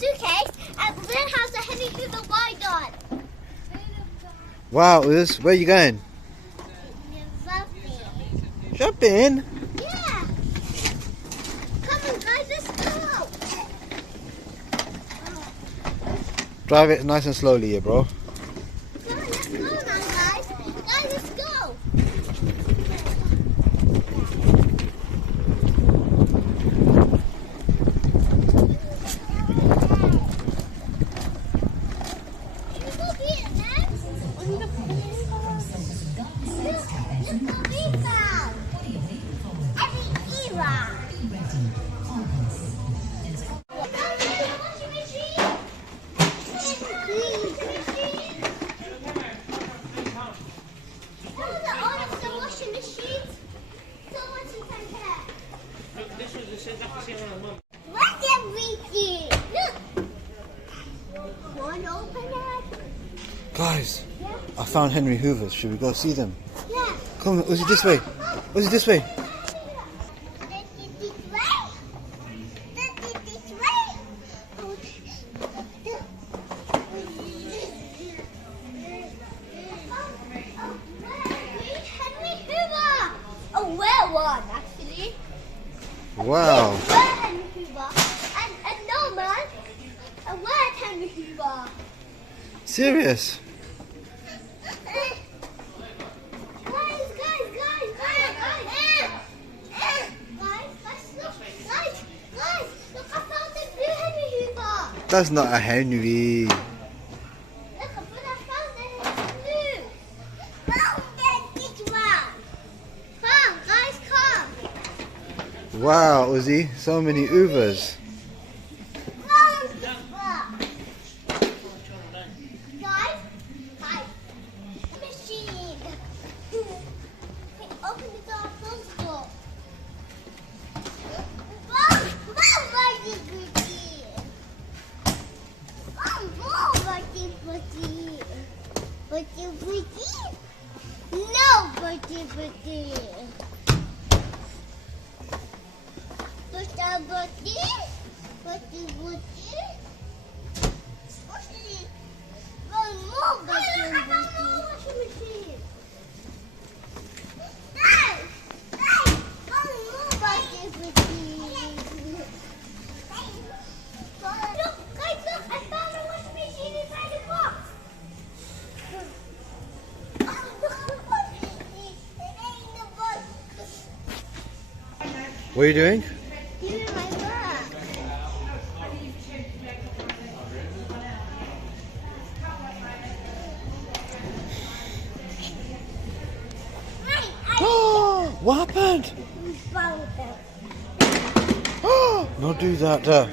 suitcase, and then has a Henry Hoover Ride on. Wow, Uz, where are you going? Shopping? Yeah. Come on, guys, let's go. Drive it nice and slowly here, bro. Come on, let's go now, guys. Guys, let's go. What's everything? Look. Want to open it? Guys, Yeah. I found Henry Hoover's. Should we go see them? Yeah. Come on, Uzzy, this way. Uzzy, this way. One actually. Wow. Where Henry Hoover and no man. Where Henry Hoover? Serious? Look, I found the blue Henry Hoover. That's not a Henry. Look, I found it. It's blue. Found this one. Come, guys, come. Wow, Uzzy, so many Hoovers. Found this one. Guys, machine. Open the door, close the door. No, buddy. One more buddy. Look, guys, look, I found a washing machine inside the box. What are you doing? Doing my work. Oh, what happened? Found them. Oh, not do that.